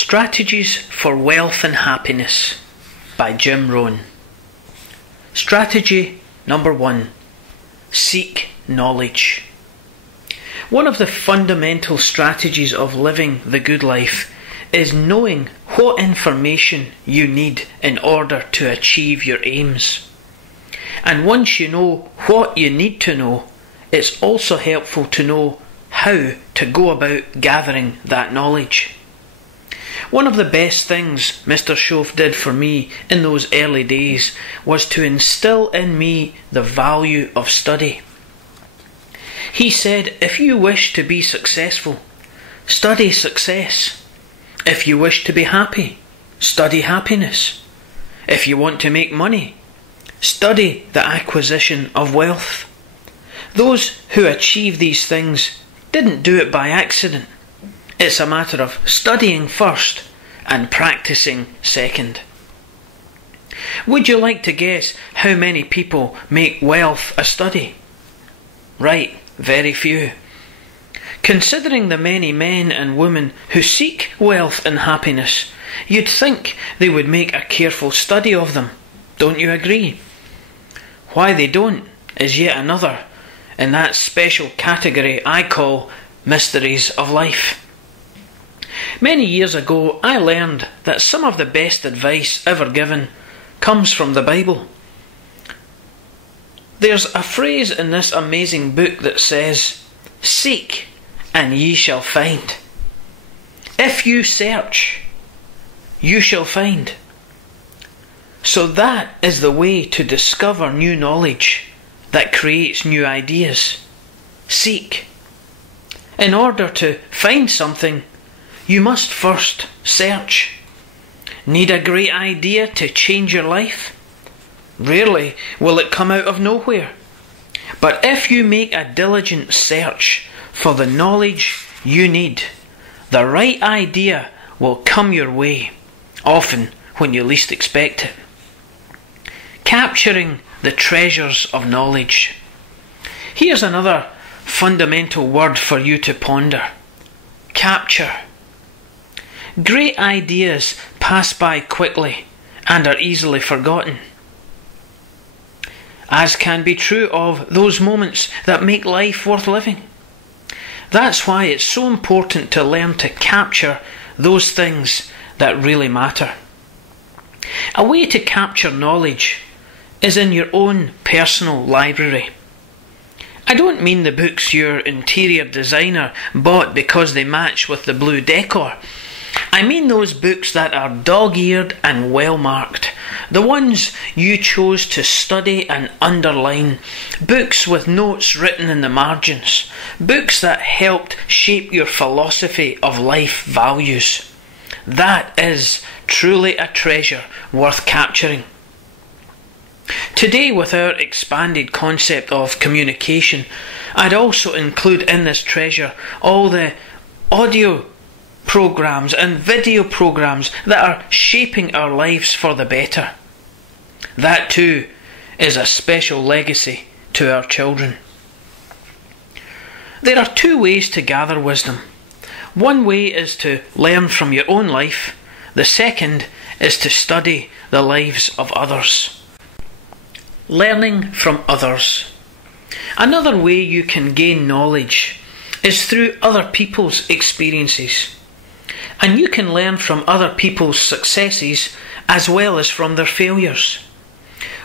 Strategies for Wealth and Happiness by Jim Rohn. Strategy number 1. Seek knowledge. One of the fundamental strategies of living the good life is knowing what information you need in order to achieve your aims. And once you know what you need to know, it's also helpful to know how to go about gathering that knowledge. One of the best things Mr. Schoaf did for me in those early days was to instill in me the value of study. He said, if you wish to be successful, study success. If you wish to be happy, study happiness. If you want to make money, study the acquisition of wealth. Those who achieve these things didn't do it by accident. It's a matter of studying first and practicing second. Would you like to guess how many people make wealth a study? Right, very few. Considering the many men and women who seek wealth and happiness, you'd think they would make a careful study of them. Don't you agree? Why they don't is yet another in that special category I call mysteries of life. Many years ago, I learned that some of the best advice ever given comes from the Bible. There's a phrase in this amazing book that says, "Seek, and ye shall find. If you search, you shall find." So that is the way to discover new knowledge that creates new ideas. Seek. In order to find something, you must first search. Need a great idea to change your life? Rarely will it come out of nowhere. But if you make a diligent search for the knowledge you need, the right idea will come your way, often when you least expect it. Capturing the treasures of knowledge. Here's another fundamental word for you to ponder. Capture. Great ideas pass by quickly and are easily forgotten, as can be true of those moments that make life worth living. That's why it's so important to learn to capture those things that really matter. A way to capture knowledge is in your own personal library. I don't mean the books your interior designer bought because they match with the blue decor. I mean those books that are dog-eared and well-marked. The ones you chose to study and underline. Books with notes written in the margins. Books that helped shape your philosophy of life values. That is truly a treasure worth capturing. Today, with our expanded concept of communication, I'd also include in this treasure all the audio programs and video programs that are shaping our lives for the better. That too is a special legacy to our children. There are two ways to gather wisdom. One way is to learn from your own life. The second is to study the lives of others. Learning from others. Another way you can gain knowledge is through other people's experiences. And you can learn from other people's successes as well as from their failures.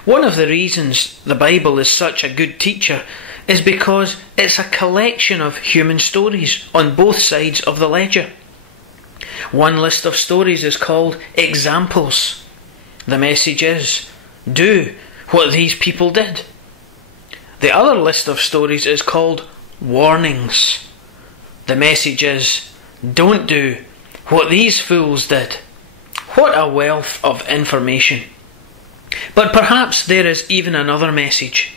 One of the reasons the Bible is such a good teacher is because it's a collection of human stories on both sides of the ledger. One list of stories is called examples. The message is, do what these people did. The other list of stories is called warnings. The message is, don't do what these fools did. What a wealth of information. But perhaps there is even another message.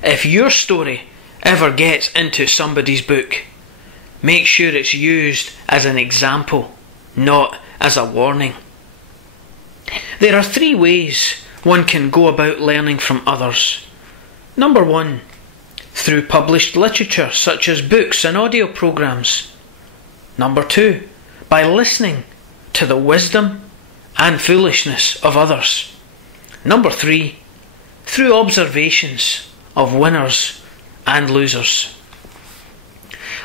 If your story ever gets into somebody's book, make sure it's used as an example, not as a warning. There are 3 ways one can go about learning from others. Number 1, through published literature such as books and audio programs. Number 2, by listening to the wisdom and foolishness of others. Number 3, through observations of winners and losers.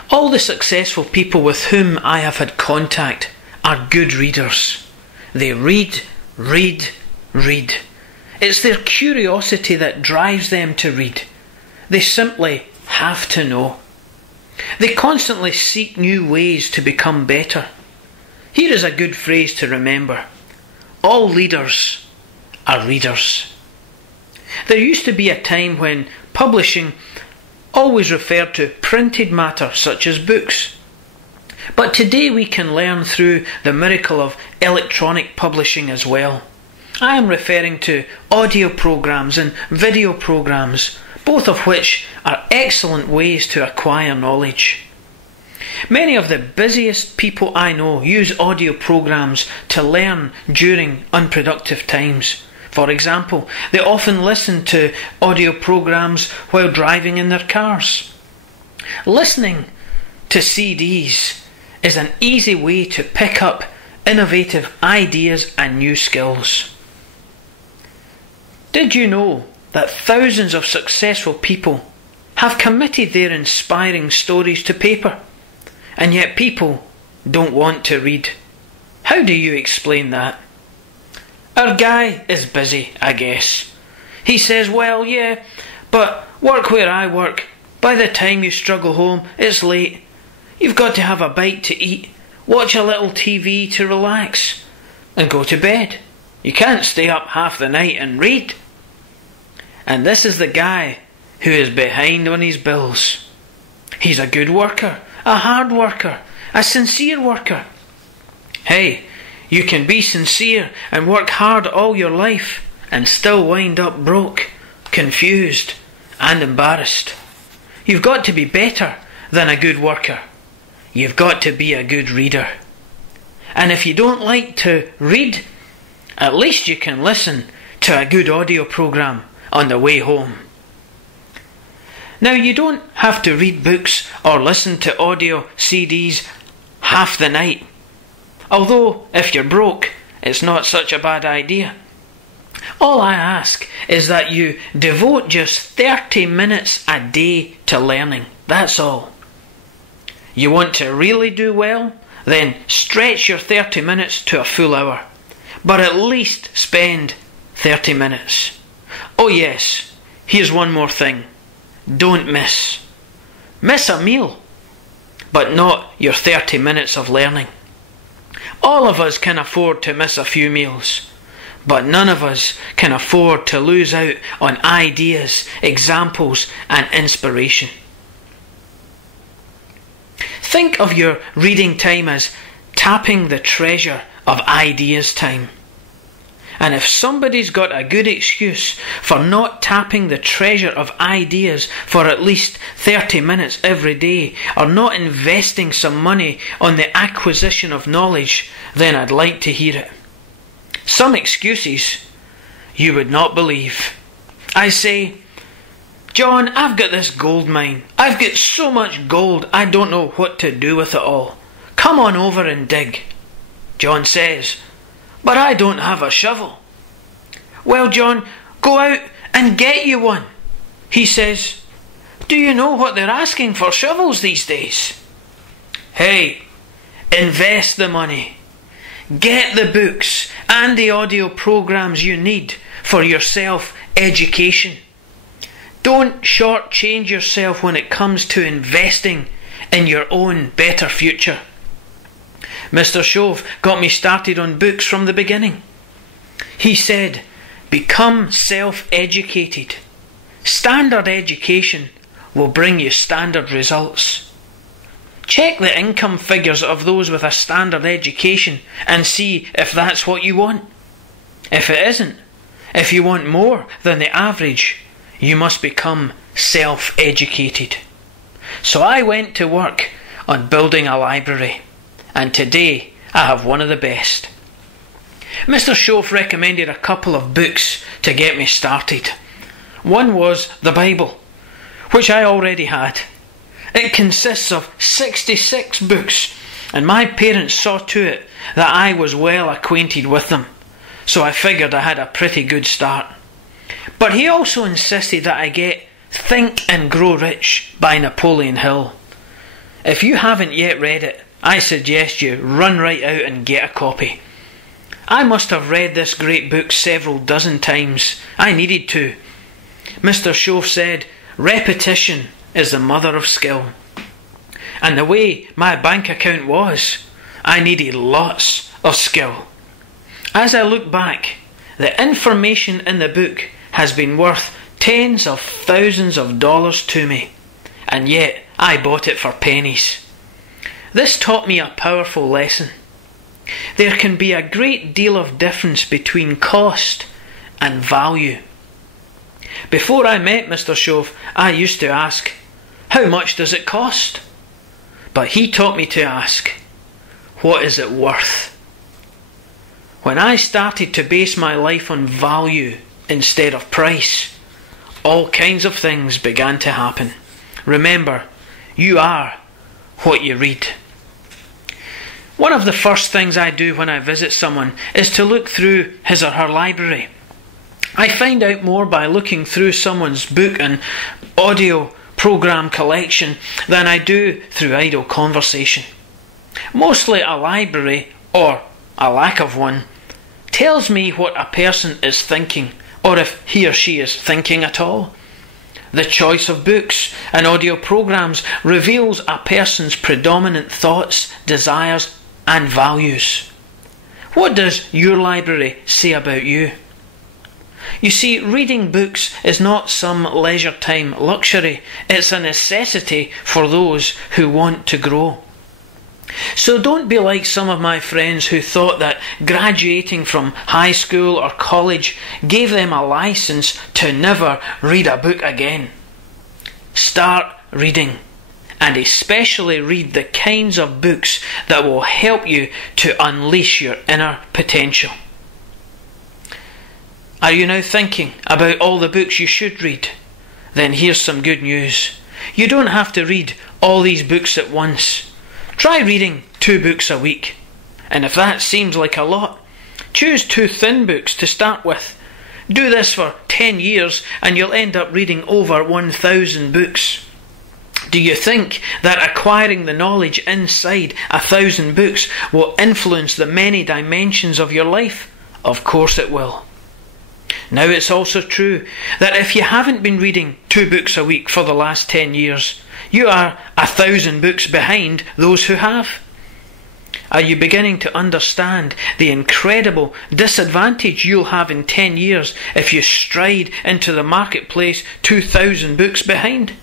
All the successful people with whom I have had contact are good readers. They read, read, read. It's their curiosity that drives them to read. They simply have to know. They constantly seek new ways to become better. Here is a good phrase to remember. All leaders are readers. There used to be a time when publishing always referred to printed matter such as books. But today we can learn through the miracle of electronic publishing as well. I am referring to audio programs and video programs, both of which are excellent ways to acquire knowledge. Many of the busiest people I know use audio programs to learn during unproductive times. For example, they often listen to audio programs while driving in their cars. Listening to CDs is an easy way to pick up innovative ideas and new skills. Did you know that thousands of successful people have committed their inspiring stories to paper, and yet people don't want to read? How do you explain that? Our guy is busy, I guess. He says, well, yeah, but work where I work. By the time you struggle home, it's late. You've got to have a bite to eat, watch a little TV to relax, and go to bed. You can't stay up half the night and read. And this is the guy who is behind on his bills. He's a good worker, a hard worker, a sincere worker. Hey, you can be sincere and work hard all your life and still wind up broke, confused and embarrassed. You've got to be better than a good worker. You've got to be a good reader. And if you don't like to read, at least you can listen to a good audio program on the way home. Now, you don't have to read books or listen to audio CDs half the night. Although, if you're broke, it's not such a bad idea. All I ask is that you devote just 30 minutes a day to learning. That's all. You want to really do well? Then stretch your 30 minutes to a full hour. But at least spend 30 minutes. Oh yes, here's one more thing. Don't miss. Miss a meal, but not your 30 minutes of learning. All of us can afford to miss a few meals, but none of us can afford to lose out on ideas, examples, and inspiration. Think of your reading time as tapping the treasure of ideas time. And if somebody's got a good excuse for not tapping the treasure of ideas for at least 30 minutes every day, or not investing some money on the acquisition of knowledge, then I'd like to hear it. Some excuses you would not believe. I say, John, I've got this gold mine. I've got so much gold, I don't know what to do with it all. Come on over and dig. John says, but I don't have a shovel. Well, John, go out and get you one. He says, do you know what they're asking for shovels these days? Hey, invest the money. Get the books and the audio programs you need for your self-education. Don't shortchange yourself when it comes to investing in your own better future. Mr. Shove got me started on books from the beginning. He said, become self-educated. Standard education will bring you standard results. Check the income figures of those with a standard education and see if that's what you want. If it isn't, if you want more than the average, you must become self-educated. So I went to work on building a library. And today I have one of the best. Mr. Shove recommended a couple of books to get me started. One was the Bible, which I already had. It consists of 66 books, and my parents saw to it that I was well acquainted with them, so I figured I had a pretty good start. But he also insisted that I get Think and Grow Rich by Napoleon Hill. If you haven't yet read it, I suggest you run right out and get a copy. I must have read this great book several dozen times. I needed to. Mr. Shove said, repetition is the mother of skill. And the way my bank account was, I needed lots of skill. As I look back, the information in the book has been worth tens of thousands of dollars to me, and yet I bought it for pennies. This taught me a powerful lesson. There can be a great deal of difference between cost and value. Before I met Mr. Shove, I used to ask, how much does it cost? But he taught me to ask, what is it worth? When I started to base my life on value instead of price, all kinds of things began to happen. Remember, you are what you read. One of the first things I do when I visit someone is to look through his or her library. I find out more by looking through someone's book and audio program collection than I do through idle conversation. Mostly a library, or a lack of one, tells me what a person is thinking, or if he or she is thinking at all. The choice of books and audio programs reveals a person's predominant thoughts, desires, and values. What does your library say about you? You see, reading books is not some leisure time luxury. It's a necessity for those who want to grow. So don't be like some of my friends who thought that graduating from high school or college gave them a license to never read a book again. Start reading, and especially read the kinds of books that will help you to unleash your inner potential. Are you now thinking about all the books you should read? Then here's some good news. You don't have to read all these books at once. Try reading 2 books a week. And if that seems like a lot, choose 2 thin books to start with. Do this for 10 years and you'll end up reading over 1,000 books. Do you think that acquiring the knowledge inside 1,000 books will influence the many dimensions of your life? Of course it will. Now it's also true that if you haven't been reading 2 books a week for the last 10 years, you are 1,000 books behind those who have. Are you beginning to understand the incredible disadvantage you'll have in 10 years if you stride into the marketplace 2,000 books behind?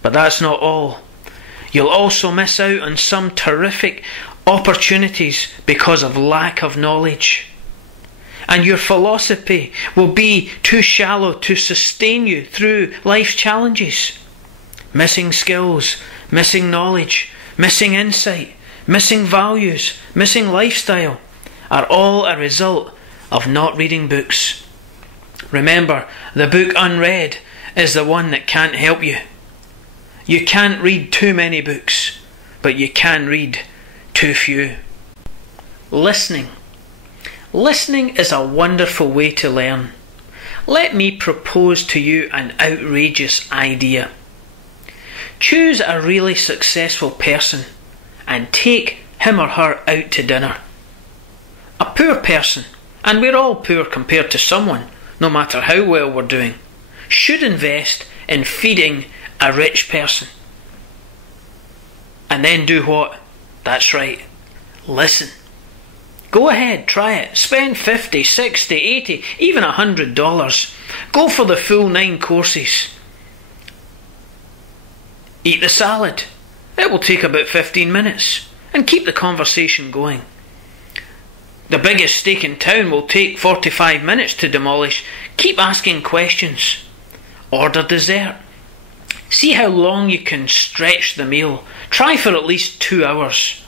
But that's not all. You'll also miss out on some terrific opportunities because of lack of knowledge. And your philosophy will be too shallow to sustain you through life's challenges. Missing skills, missing knowledge, missing insight, missing values, missing lifestyle are all a result of not reading books. Remember, the book unread is the one that can't help you. You can't read too many books, but you can read too few. Listening. Listening is a wonderful way to learn. Let me propose to you an outrageous idea. Choose a really successful person and take him or her out to dinner. A poor person, and we're all poor compared to someone, no matter how well we're doing, should invest in feeding a rich person. And then do what? That's right, listen. Go ahead, try it. Spend $50, $60, $80, even $100. Go for the full 9 courses. Eat the salad. It will take about 15 minutes. And keep the conversation going. The biggest steak in town will take 45 minutes to demolish. Keep asking questions. Order dessert. See how long you can stretch the meal. Try for at least 2 hours.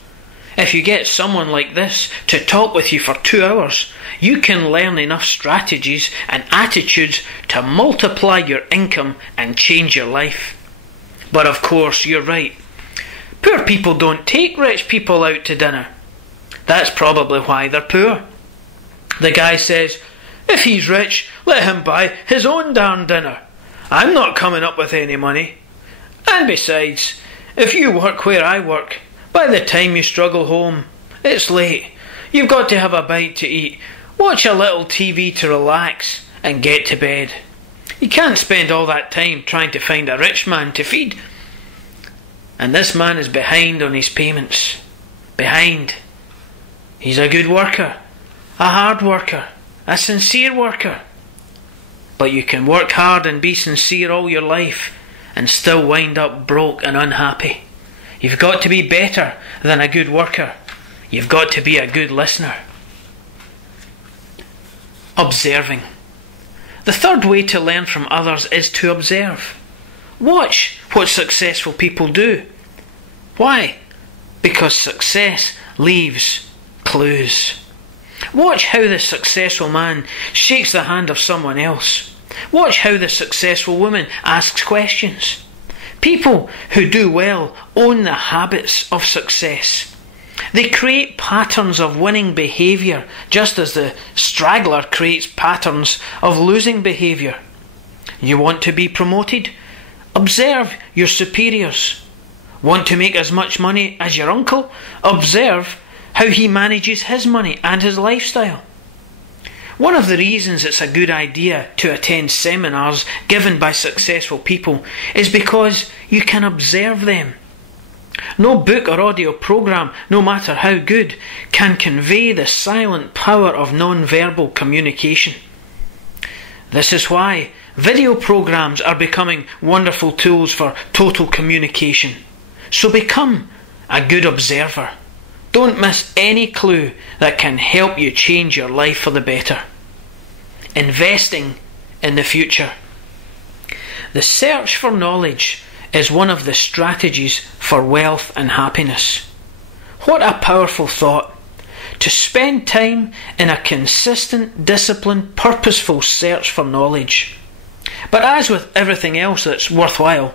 If you get someone like this to talk with you for 2 hours, you can learn enough strategies and attitudes to multiply your income and change your life. But of course, you're right. Poor people don't take rich people out to dinner. That's probably why they're poor. The guy says, if he's rich, let him buy his own darn dinner. I'm not coming up with any money. And besides, if you work where I work, by the time you struggle home, it's late. You've got to have a bite to eat, watch a little TV to relax, and get to bed. You can't spend all that time trying to find a rich man to feed. And this man is behind on his payments. Behind. He's a good worker, a hard worker, a sincere worker. But you can work hard and be sincere all your life and still wind up broke and unhappy. You've got to be better than a good worker. You've got to be a good listener. Observing. The third way to learn from others is to observe. Watch what successful people do. Why? Because success leaves clues. Watch how the successful man shakes the hand of someone else. Watch how the successful woman asks questions. People who do well own the habits of success. They create patterns of winning behaviour, just as the straggler creates patterns of losing behaviour. You want to be promoted? Observe your superiors. Want to make as much money as your uncle? Observe how he manages his money and his lifestyle. One of the reasons it's a good idea to attend seminars given by successful people is because you can observe them. No book or audio program, no matter how good, can convey the silent power of non-verbal communication. This is why video programs are becoming wonderful tools for total communication. So become a good observer. Don't miss any clue that can help you change your life for the better. Investing in the future. The search for knowledge is one of the strategies for wealth and happiness. What a powerful thought! To spend time in a consistent, disciplined, purposeful search for knowledge. But as with everything else that's worthwhile,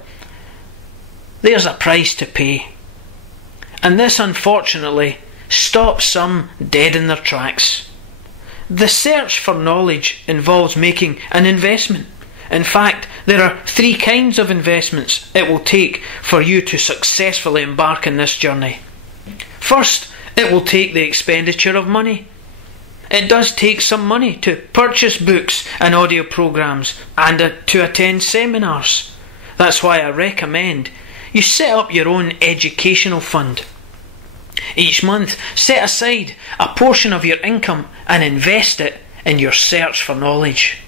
there's a price to pay. And this, unfortunately, stops some dead in their tracks. The search for knowledge involves making an investment. In fact, there are 3 kinds of investments it will take for you to successfully embark on this journey. First, it will take the expenditure of money. It does take some money to purchase books and audio programs and to attend seminars. That's why I recommend you set up your own educational fund. Each month, set aside a portion of your income and invest it in your search for knowledge.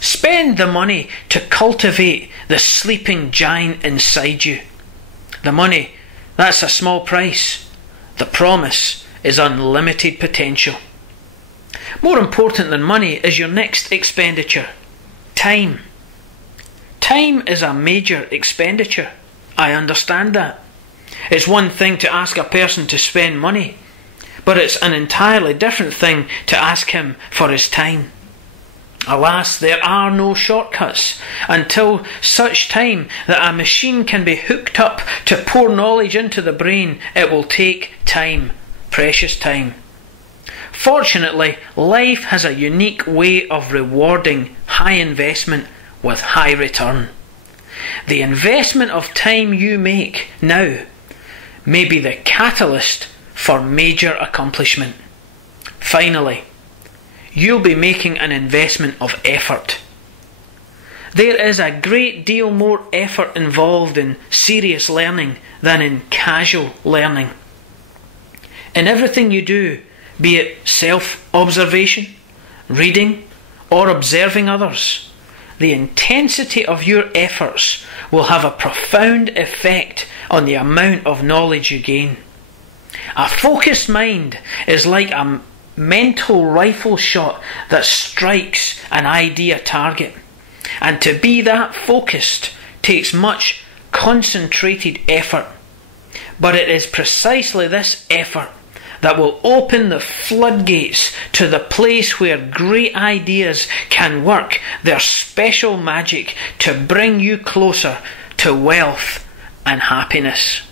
Spend the money to cultivate the sleeping giant inside you. The money, that's a small price. The promise is unlimited potential. More important than money is your next expenditure. Time. Time is a major expenditure. I understand that. It's one thing to ask a person to spend money, but it's an entirely different thing to ask him for his time. Alas, there are no shortcuts until such time that a machine can be hooked up to pour knowledge into the brain. It will take time, precious time. Fortunately, life has a unique way of rewarding high investment with high return. The investment of time you make now may be the catalyst for major accomplishment. Finally, you'll be making an investment of effort. There is a great deal more effort involved in serious learning than in casual learning. In everything you do, be it self-observation, reading, or observing others, the intensity of your efforts will have a profound effect on the amount of knowledge you gain. A focused mind is like a mental rifle shot that strikes an idea target. And to be that focused takes much concentrated effort. But it is precisely this effort that will open the floodgates to the place where great ideas can work their special magic to bring you closer to wealth and happiness.